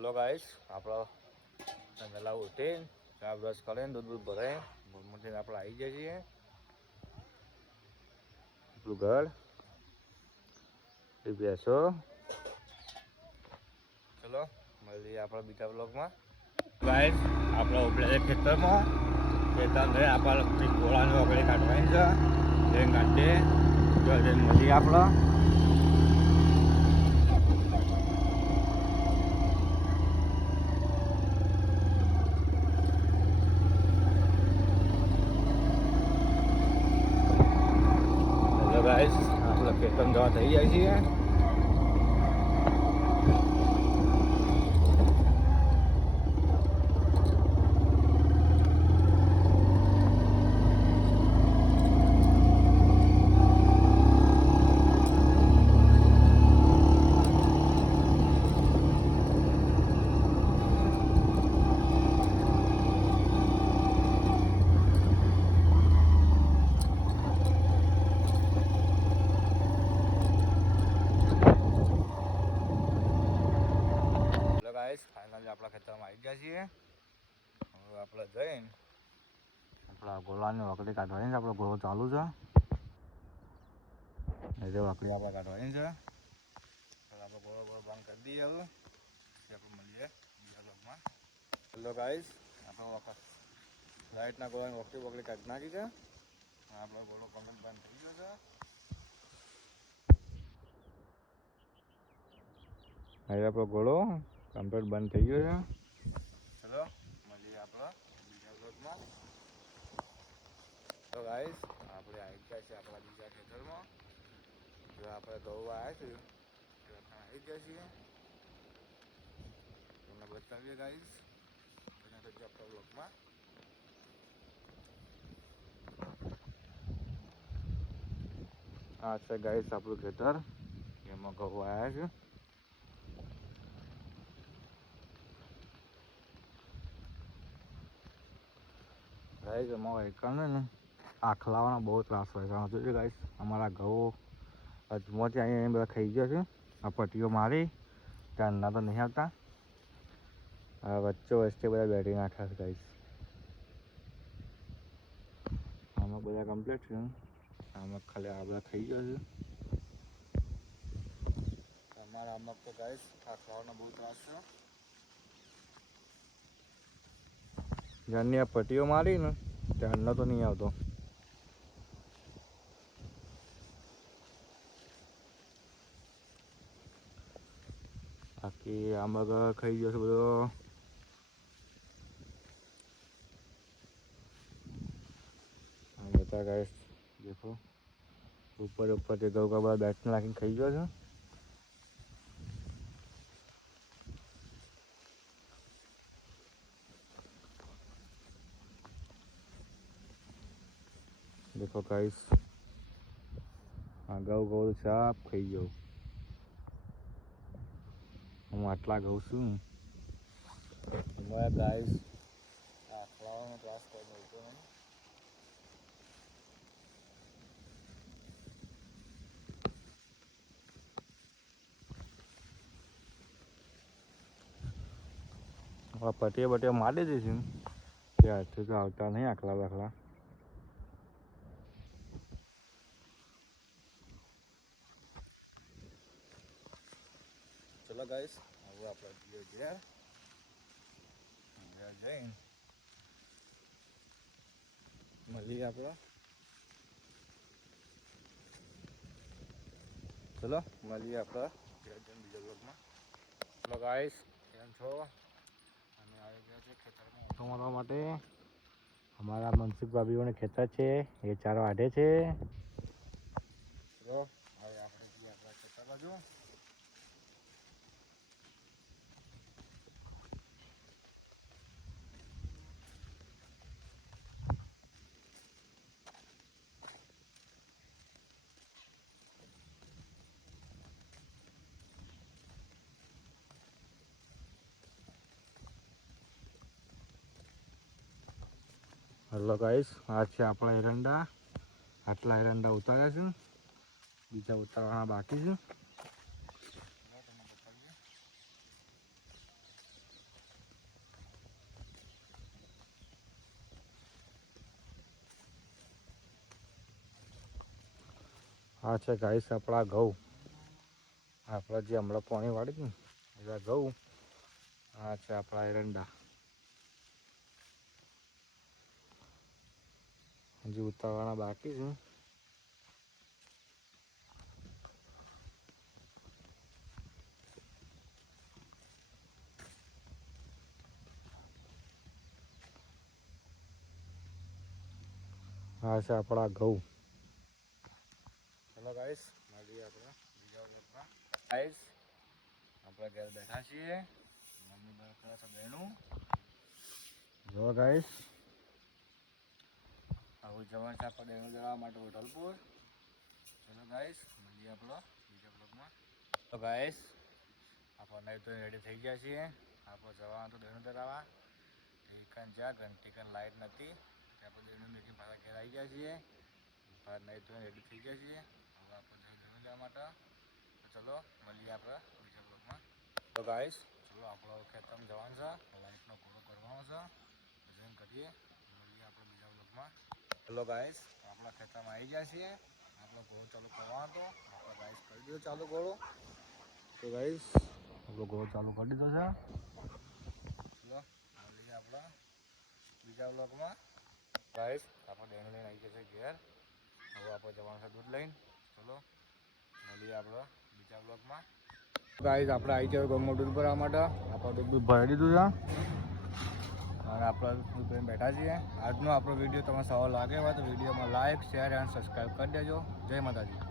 Hello guys, આપણો વહેલા ઉઠી ચા બ્રશ કરીને દૂધ ભરાય આપણે આવી જઈએ છીએ આપણું ઘર બેસો. ચલો મળીએ આપણા બીજા બ્લોગમાં. ગાઈસ આપણે ઉપડે ખેતરમાં આપણે ગોળાની ઓગળી કાઢવાની છે એ કાઢીએ મળીએ આપણે. ગાઈસ આપણે ખેતર જવા થઈ જાય છીએ. ગાઈસ ફાઇનલી આપણા ખેતરમાં આવી ગયા છીએ. હવે આપણે જઈને આપણા ગોળાની વકડી કાઢવાની છે. આપણો ગોળો ચાલુ છે એટલે વકડી આપણે કાઢવાની છે. આપણે ગોળો બંધ કરી દઈએ. હવે આપણે મળીએ બીજા બ્લોગમાં. હેલો ગાઈસ, આપણો લાઇટના ગોળાની વકડી કાઢી નાખી છે. આપણો ગોળો બંધ થઈ ગયો છે. હવે આપણો ગોળો કમ્પ્લીટ બંધ થઈ ગયો છે. ચલો મળીએ આપણા બીજા બ્લોગમાં. તો ગાઈસ આપણે આવી ગયા છીએ આપણા બીજા ખેતરમાં. જો આપણે ઘઉં આવ્યા છે આવી ગયા છીએ. તમને બતાવીએ ગાઈસ બન્યા થશે આપણા બ્લોગમાં. આ છે ગાઈસ આપણું ખેતર, એમાં ઘઉં આવ્યા છે. ગાઈસ અમારા એકને ને આખલાવાનો બહુ ત્રાસ હોય છે. જોજો ગાઈસ અમારા ઘઉં અજમોથી અહીંયા બધા ખાઈ ગયા છે. આ પટ્ટીઓ મારી ત્યાં ના તો નહીં આવતા. આ વચ્ચે બધા બેઠી નાખ્યા છે ગાઈસ. આમાં બધા કમ્પ્લીટ છે. આમાં ખાલી આ બધા ખાઈ ગયા છે. અમારા આમાં તો ગાઈસ આખલાવાનો બહુ ત્રાસ છે. જ્યારની આ પટ્ટીઓ મારી ને ત્યારનો તો નહીં આવતો. બાકી આંબા ખાઈ ગયો છે બધો. બતા ગાઈસ દેખો ઉપર જે ઘઉં બધા બેઠને નાખીને ખાઈ ગયો છે. देखो गाइस આ ઘઉં સાફ ખાઈ ગયો. હું આટલા ઘઉં છું. ગાઈસ આખલાવાનો ત્રાસ કોઈ મળતો નહીં. પટીએ મારી દઈશું ત્યારથી તો આવતા નહીં આખલા બાખલા. ચલો ગાઈસ હવે આપણે ઘેર જઈને મળીએ આપણે. ચલો મળીએ આપણે ઘેર જઈને બીજા બ્લોગમાં. ચલો ગાઈસ કેમ છો? અમે આવી ગયા છે ખેતરમાં ઓટો મારવા માટે. અમારા મનસુખ ભાભીઓને ખેતર છે એ ચાર વાઢે છે. ચલો હવે આપણે જઈએ આપણા ખેતર બાજુ. હેલો ગાઈસ, આ છે આપણા એરંડા. આટલા એરંડા ઉતાર્યા છે, બીજા ઉતારવાના બાકી છે. આ છે ગાઈસ આપણા ઘઉં. આપણે જે હમણાં પાણી વાળી ને એવા ઘઉં. આ છે આપણા એરંડા. હજી ઉતારવાના બાકી છે. આ છે આપણા ઘઉં. ચલો ગાઈસ મળીએ આપણે બીજા બ્લોગમાં. ગાઈસ આપણે ઘરે બેઠા છીએ. મમ્મી બહાર કરે છે બહેનું. જો ગાઈસ આવું જવાનું છે આપણે બહેનું જવા માટે હોટલપુર. ચલો ગાઈસ મળીએ આપણો બીજા બ્લોગમાં. તો ગાઈસ આપણે નહીં તો રેડી થઈ ગયા છીએ. આપણે જવાનું તો બહેનું ધરાવવા. ઈકન જ્યાં ઘંટીકન લાઇટ નથી. આપણે બહેનું મેકી પાછા ઘેર આવી ગયા છીએ. બહાર નહીં તો રેડી થઈ ગયા છીએ. હવે આપણે બહેનું જવા માટે. તો ચલો મળીએ આપણે બીજા બ્લોગમાં. તો ગાઈસ ચલો આપણો ખેતરમાં જવાનું છે. લાઇટનો ઘોડો કરવાનો છે. જઈને કરીએ મળીએ આપણે બીજા બ્લોગમાં. ચલો ગાઈસ આપણા ખેતરમાં આવી ગયા છીએ. આપણો ઘોડો ચાલુ કરવાનો હતો. આપણે ગાઈસ કરી દીધો ચાલુ ઘોડો. તો ગાઈસ આપણો ઘોડો ચાલુ કરી દીધો છે. ચલો મળીએ આપણા બીજા બ્લોગમાં. ગાઈસ આપણે બહેનું લઈને આવી ગયા છે ઘેર. હવે આપણે જવાનું છે દૂધ લઈને. ચલો મળીએ આપણે બીજા બ્લોગમાં. ગાઈસ આપણે આવી ગયા ગમો દૂધ ભરવા માટે. આપણે દૂધ ભરી દીધું છે અને આપણે દૂધ ભરીને બેઠા છીએ. આજનો આપણો વિડીયો તમને સારો લાગે હોય તો વિડીયોમાં લાઈક શેર અને સબસ્ક્રાઈબ કરી દેજો. જય માતાજી.